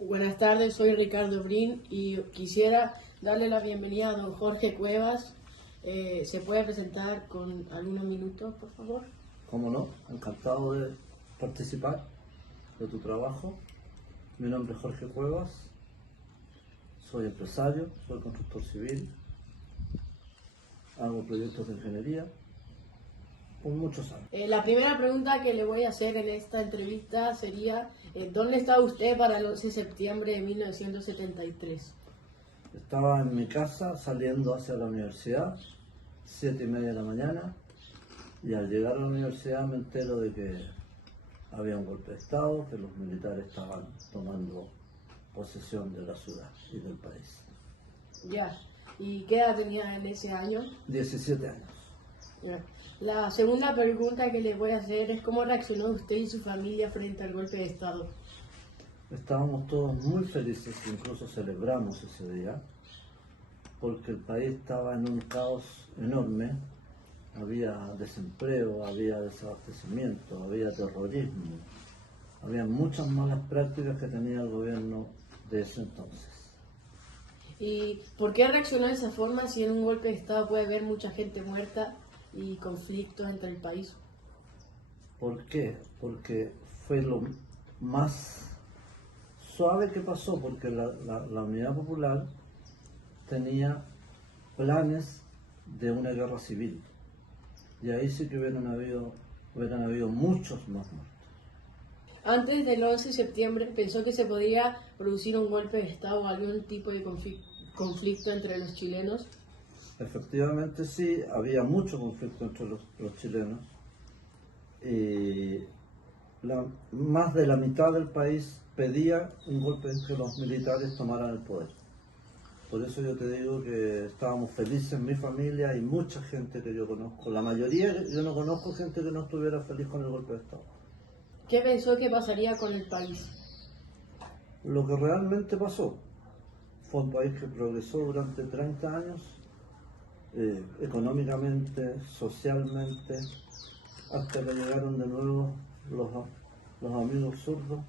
Buenas tardes, soy Ricardo Brin y quisiera darle la bienvenida a don Jorge Cuevas. ¿Se puede presentar con algunos minutos, por favor? Cómo no, encantado de participar de tu trabajo. Mi nombre es Jorge Cuevas, soy empresario, soy constructor civil, hago proyectos de ingeniería por muchos años. La primera pregunta que le voy a hacer en esta entrevista sería, ¿dónde estaba usted para el 11 de septiembre de 1973? Estaba en mi casa saliendo hacia la universidad, 7:30 de la mañana, y al llegar a la universidad me entero de que había un golpe de Estado, que los militares estaban tomando posesión de la ciudad y del país. Ya. ¿Y qué edad tenía en ese año? 17 años. Ya. La segunda pregunta que le voy a hacer es cómo reaccionó usted y su familia frente al golpe de Estado. Estábamos todos muy felices, incluso celebramos ese día, porque el país estaba en un caos enorme. Había desempleo, había desabastecimiento, había terrorismo, había muchas malas prácticas que tenía el gobierno de ese entonces. ¿Y por qué reaccionó de esa forma si en un golpe de Estado puede haber mucha gente muerta y conflictos entre el país? ¿Por qué? Porque fue lo más suave que pasó, porque la Unidad Popular tenía planes de una guerra civil. Y ahí sí que hubieran habido muchos más muertos. Antes del 11 de septiembre pensó que se podría producir un golpe de Estado o algún tipo de conflicto entre los chilenos. Efectivamente sí, había mucho conflicto entre los chilenos. Y más de la mitad del país pedía un golpe en que los militares tomaran el poder. Por eso yo te digo que estábamos felices, mi familia y mucha gente que yo conozco. La mayoría, yo no conozco gente que no estuviera feliz con el golpe de Estado. ¿Qué pensó que pasaría con el país? Lo que realmente pasó fue un país que progresó durante 30 años, económicamente, socialmente, hasta que llegaron de nuevo los amigos zurdos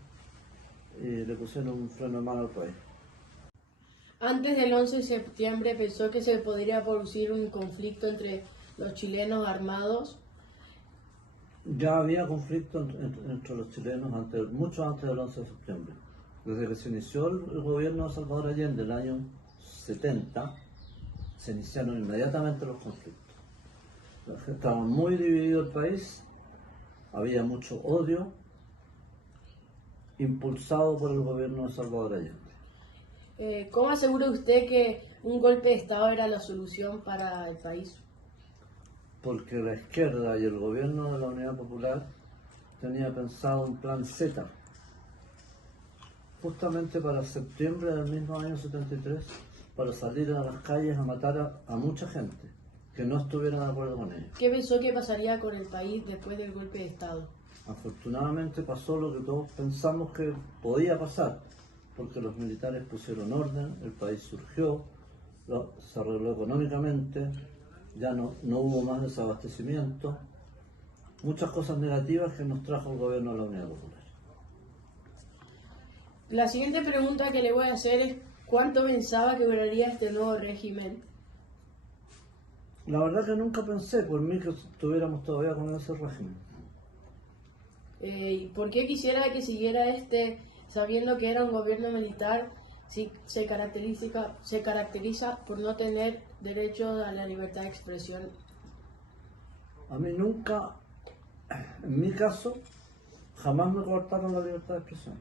y le pusieron un freno de mano al país. Antes del 11 de septiembre pensó que se podría producir un conflicto entre los chilenos armados. Ya había conflicto entre los chilenos mucho antes del 11 de septiembre. Desde que se inició el gobierno de Salvador Allende en el año 70, se iniciaron inmediatamente los conflictos. Estaba muy dividido el país, había mucho odio impulsado por el gobierno de Salvador Allende. ¿Cómo asegura usted que un golpe de Estado era la solución para el país? Porque la izquierda y el gobierno de la Unidad Popular tenía pensado un plan Z, justamente para septiembre del mismo año 73, para salir a las calles a matar a mucha gente que no estuviera de acuerdo con ellos. ¿Qué pensó que pasaría con el país después del golpe de Estado? Afortunadamente pasó lo que todos pensamos que podía pasar, porque los militares pusieron orden, el país surgió, se arregló económicamente, ya no hubo más desabastecimiento, muchas cosas negativas que nos trajo el gobierno de la Unidad Popular. La siguiente pregunta que le voy a hacer es ¿cuánto pensaba que duraría este nuevo régimen? La verdad que nunca pensé por mí que estuviéramos todavía con ese régimen. ¿Por qué quisiera que siguiera sabiendo que era un gobierno militar, si se caracteriza por no tener derecho a la libertad de expresión? A mí nunca, en mi caso, jamás me coartaron la libertad de expresión.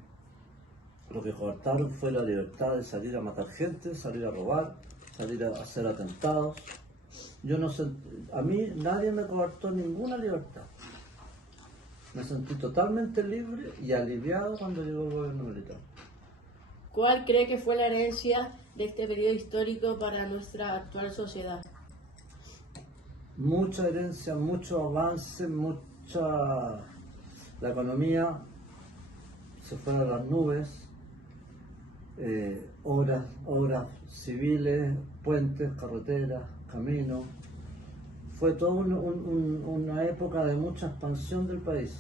Lo que coartaron fue la libertad de salir a matar gente, salir a robar, salir a hacer atentados. A mí nadie me coartó ninguna libertad. Me sentí totalmente libre y aliviado cuando llegó el gobierno militar. ¿Cuál cree que fue la herencia de este periodo histórico para nuestra actual sociedad? Mucha herencia, mucho avance, la economía se fue a las nubes, obras civiles, puentes, carreteras, caminos. Fue toda una época de mucha expansión del país.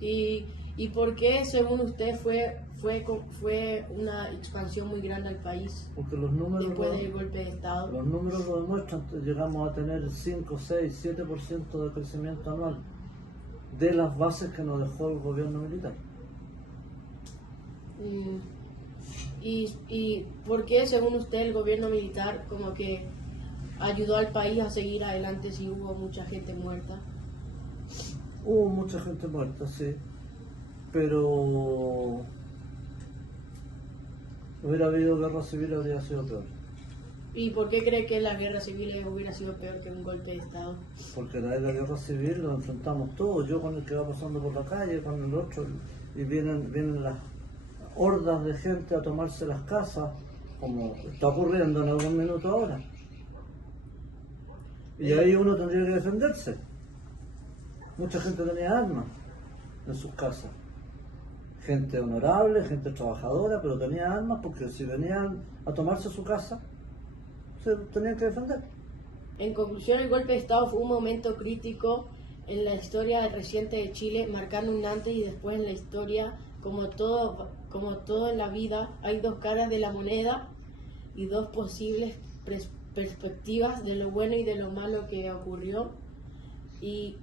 ¿Y ¿Y por qué, según usted, fue una expansión muy grande al país Porque los números, después del golpe de Estado? los números lo demuestran, llegamos a tener 5, 6, 7% de crecimiento anual de las bases que nos dejó el gobierno militar. ¿Y por qué, según usted, el gobierno militar como que ayudó al país a seguir adelante si hubo mucha gente muerta? Hubo mucha gente muerta, sí, pero hubiera habido guerra civil, habría sido peor. ¿Y por qué cree que la guerra civil hubiera sido peor que un golpe de Estado? Porque la guerra civil nos enfrentamos todos, yo con el que va pasando por la calle, con el otro, y vienen las hordas de gente a tomarse las casas, como está ocurriendo en algún minuto ahora. Y ahí uno tendría que defenderse. Mucha gente tenía armas en sus casas. Gente honorable, gente trabajadora, pero tenía armas porque si venían a tomarse su casa, se tenían que defender. En conclusión, el golpe de Estado fue un momento crítico en la historia reciente de Chile, marcando un antes y después en la historia. Como todo en la vida, hay dos caras de la moneda y dos posibles perspectivas de lo bueno y de lo malo que ocurrió. Y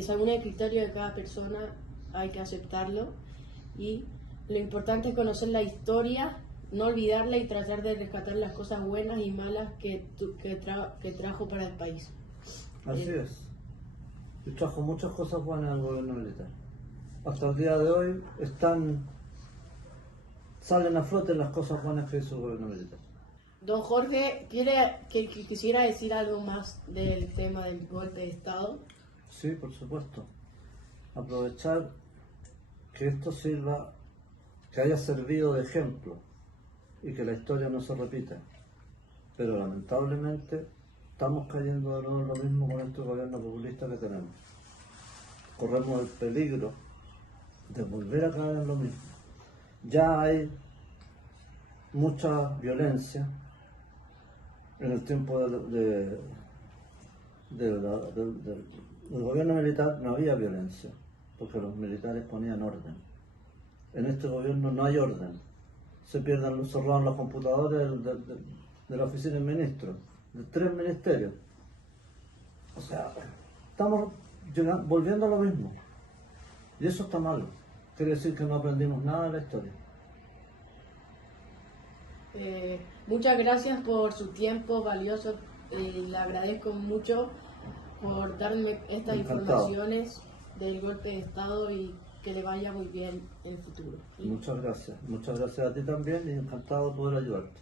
según el criterio de cada persona hay que aceptarlo. Y lo importante es conocer la historia, no olvidarla y tratar de rescatar las cosas buenas y malas que trajo para el país. Así es. Y trajo muchas cosas buenas al gobierno militar. Hasta el día de hoy salen a flote las cosas buenas que hizo el gobierno militar. Don Jorge, quisiera decir algo más del tema del golpe de Estado? Sí, por supuesto. Aprovechar que esto sirva, que haya servido de ejemplo y que la historia no se repita. Pero lamentablemente estamos cayendo de nuevo en lo mismo con este gobierno populista que tenemos. Corremos el peligro de volver a caer en lo mismo. Ya hay mucha violencia. En el tiempo del gobierno militar no había violencia, porque los militares ponían orden. En este gobierno no hay orden. Se roban los computadores de la oficina del ministro, de 3 ministerios. O sea, estamos volviendo a lo mismo. Y eso está mal. Quiere decir que no aprendimos nada de la historia. Muchas gracias por su tiempo valioso. Le agradezco mucho por darme estas Encantado. informaciones del golpe de Estado y que le vaya muy bien en el futuro. Muchas gracias. Muchas gracias a ti también y encantado de poder ayudarte.